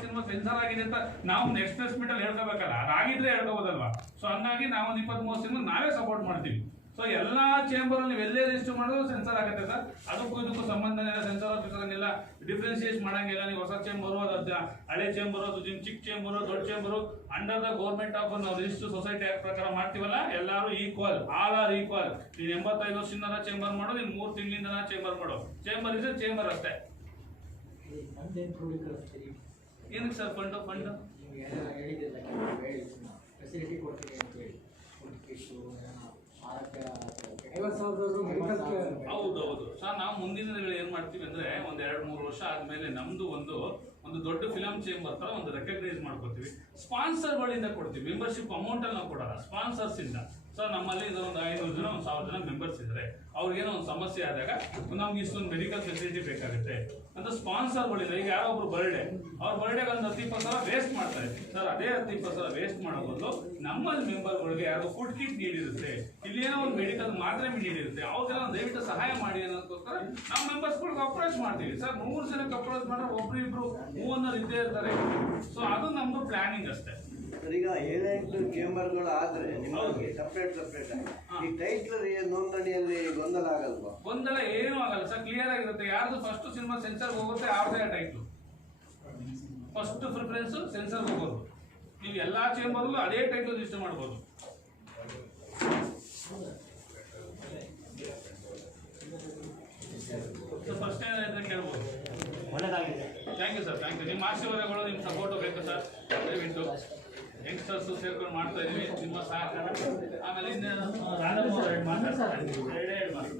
Cinema sensor ಆಗಿದೆ ಅಂತ ನಾವು ನೆಕ್ಸ್ಟ್ ಪ್ರೆಸ್ ಮೀಟ್ ಅಲ್ಲಿ ಹೇಳ್ಕೋಬೇಕಲ್ಲ. ಅದಾಗಿದ್ರೆ ಹೇಳ್ಕೋಬೋದಲ್ವಾ? ಸೊ ಹಂಗಾಗಿ ನಾವು ಒಂದು ಇಪ್ಪತ್ತ್ ಮೂವತ್ತು ಸಿನಿಮಾ ನಾವೇ ಸಪೋರ್ಟ್ ಮಾಡ್ತೀವಿ. ಸೊ ಎಲ್ಲ ಚೇಂಬರ್ ನೀವು ಎಲ್ಲೇ ರಿಜಿಸ್ಟರ್ ಮಾಡಿದ್ರು ಸೆನ್ಸರ್ ಆಗುತ್ತೆ ಸರ್. ಅದಕ್ಕೂ ಇದಕ್ಕೂ ಸಂಬಂಧ ಇಲ್ಲ. ಸೆನ್ಸರ್ ಆಫೀಸರ್ನೆಲ್ಲ ಡಿಫ್ರೆನ್ಸಿಯೇಟ್ ಮಾಡಂಗಿಲ್ಲ ನೀವು ಹೊಸ ಚೇಂಬರು ಅದು ಹಳೆ ಚೇಂಬರು ಅದು ಜಿಮ್ ಚಿಕ್ಕ ಚೇಂಬರು ದೊಡ್ಡ chamber under the government of ನಾವು ರಿಜಿಸ್ಟರ್ ಸೊಸೈಟಿ ಆಕ್ಟ್ ಪ್ರಕಾರ ಮಾಡ್ತೀವಲ್ಲ, ಎಲ್ಲರೂ ಈಕ್ವಲ್ ಆಲ್ ಆರ್ ಈಕ್ವಲ್ ನೀನು ಎಂಬತ್ತೈದು ವರ್ಷದಿಂದ ಚೇಂಬರ್ ಮಾಡೋ, ನೀನು ಮೂರು ತಿಂಗಳಿಂದ ಚೇಂಬರ್ ಮಾಡೋ. ಚೇಂಬರ್ ಇದ್ರೆ ಚೇಂಬರ್ ಅಷ್ಟೇ. ಏನಕ್ಕೆ ಸರ್ ಫಂಡ್ ಫಂಡು? ಹೌದೌದು ಹೇಳಿದ್ದಿಲ್ಲ ಫೆಸಿಲಿಟಿ ಕೊಡ್ತೀವಿ ಅಂತ ಹೇಳಿ. ಫುಡ್ ಕಿಟ್ಟು ಆರೋಗ್ಯ ಐವತ್ತು ಸಾವಿರದವರೆಗೂ ಮೆಡಿಕಲ್ ಹೌದು ಹೌದು ಸರ್ ನಾವು ಮುಂದಿನ ದಿನಗಳು ಏನ್ ಮಾಡ್ತೀವಿ ಅಂದ್ರೆ ಒಂದ್ ಎರಡು ಮೂರು ವರ್ಷ ಆದ್ಮೇಲೆ ನಮ್ದು ಒಂದು ಒಂದು ದೊಡ್ಡ ಫಿಲಮ್ ಚೇಂಬರ್ ತರ ಒಂದು ರೆಕಗ್ನೈಸ್ ಮಾಡ್ಕೊತೀವಿ. ಸ್ಪಾನ್ಸರ್ ಗಳಿಂದ ಕೊಡ್ತೀವಿ. ಮೆಂಬರ್ಶಿಪ್ ಅಮೌಂಟ್ ಅಲ್ಲಿ ನಾವು ಕೊಡಲ್ಲ. ಸ್ಪಾನ್ಸರ್ಸ್ ಇಂದ. ಸರ್ ನಮ್ಮಲ್ಲಿ ಇದು ಒಂದು ಐನೂರು ಜನ, ಒಂದು ಸಾವಿರ ಜನ ಮೆಂಬರ್ಸ್ ಇದ್ದಾರೆ ಅವ್ರಿಗೇನೋ ಒಂದು ಸಮಸ್ಯೆ ಆದಾಗ ನಮ್ಗೆ ಇಷ್ಟೊಂದು ಮೆಡಿಕಲ್ ಫೆಸಿಲಿಟಿ ಬೇಕಾಗುತ್ತೆ. ಅಂತ ಸ್ಪಾನ್ಸರ್ ಗಳಿಂದ ಈಗ ಯಾರೋ ಒಬ್ರು ಬರ್ಡೇ ಅವ್ರ ಬರ್ಡೇಗೆ ಒಂದು ಹತ್ತು, ಇಪ್ಪತ್ತು ಸಾವಿರ ವೇಸ್ಟ್ ಮಾಡ್ತಾರೆ. ಸರ್ ಅದೇ ಹತ್ತು, ಇಪ್ಪತ್ತು ಸಾವಿರ ವೇಸ್ಟ್ ಮಾಡೋ ಬದಲು ನಮ್ಮಲ್ಲಿ ಮೆಂಬರ್ಗಳಿಗೆ ಯಾರೋ ಫುಡ್ ಕಿಟ್ ನೀಡಿರುತ್ತೆ. ಇಲ್ಲಿ ಏನೋ ಒಂದು ಮೆಡಿಕಲ್ ಮಾತ್ರೆ ನೀಡಿರುತ್ತೆ. ಅವ್ರಿಗೆಲ್ಲ ದಯವಿಟ್ಟು ಸಹಾಯ ಮಾಡಿ ಅನ್ನೋದಕ್ಕೋಸ್ಕರ ನಾವು ಮೆಂಬರ್ಸ್ಗಳಿಗೆ ಅಪ್ರೋಚ್ ಮಾಡ್ತೀವಿ. ಸರ್ ಮೂರು ಜನಕ್ಕೆ ಅಪ್ರೋಚ್ ಮಾಡಿದ್ರೆ ಒಬ್ರು ಇಬ್ರು ಮೂವನ್ನರು ಇದ್ದೇ ಇರ್ತಾರೆ. ಸೊ ಅದು ನಮ್ಮದು ಪ್ಲಾನಿಂಗ್ ಅಷ್ಟೇ. ಸರ್, ಈಗ ಏಳೆಂಟು ಚೇಂಬರ್ಗಳು ಆದ್ರೆ ನಿಮಗೆ ಸಪ್ರೇಟ್ ಸಪ್ರೇಟ್ ಈ ಈ ಟೈಟ್ಲ್ ನೋಂದಣಿಯಲ್ಲಿ ಗೊಂದಲ ಆಗಲ್ವಾ? ಗೊಂದಲ ಏನೂ ಆಗಲ್ಲ ಸರ್ ಕ್ಲಿಯರ್ ಆಗಿರುತ್ತೆ. ಯಾರ್ದು ಫಸ್ಟ್ ಸಿನಿಮಾ ಸೆನ್ಸರ್ ಹೋಗುತ್ತೆ ಅವ್ರದೇ ಟೈಟ್ಲು ಫಸ್ಟ್ ಪ್ರಿಫರೆನ್ಸ್ ಸೆನ್ಸರ್ ಹೋಗೋದು. ನೀವು ಎಲ್ಲಾ ಚೇಂಬರ್ಗೂ ಅದೇ ಟೈಟ್ಲ್ ರಿಜಿಸ್ಟರ್ ಮಾಡ್ಬೋದು. ಫಸ್ಟ್ ಏನಾಯ್ತು ಕೇಳ್ಬೋದು. ಒಳ್ಳೆದಾಗಿದೆ. Thank you sir thank you ನಿಮ್ಮ ಆಶೀರ್ವಾದಗಳು ನಿಮ್ಮ ಸಪೋರ್ಟ್ ಬೇಕು ಸರ್ ದಯವಿಟ್ಟು. ಯಂಗ್ಸ್ಟರ್ಸ್ ಸೇರ್ಕೊಂಡು ಮಾಡ್ತಾ ಇದೀವಿ ನಿಮ್ಮ ಸಹಕಾರ. ಆಮೇಲೆ ಇನ್ನೇನು ರಾಧಮ್ಮ ಮಾತಾಡ್ತಾರೆ. ಎರಡೇ ಎರಡು ಮಾತು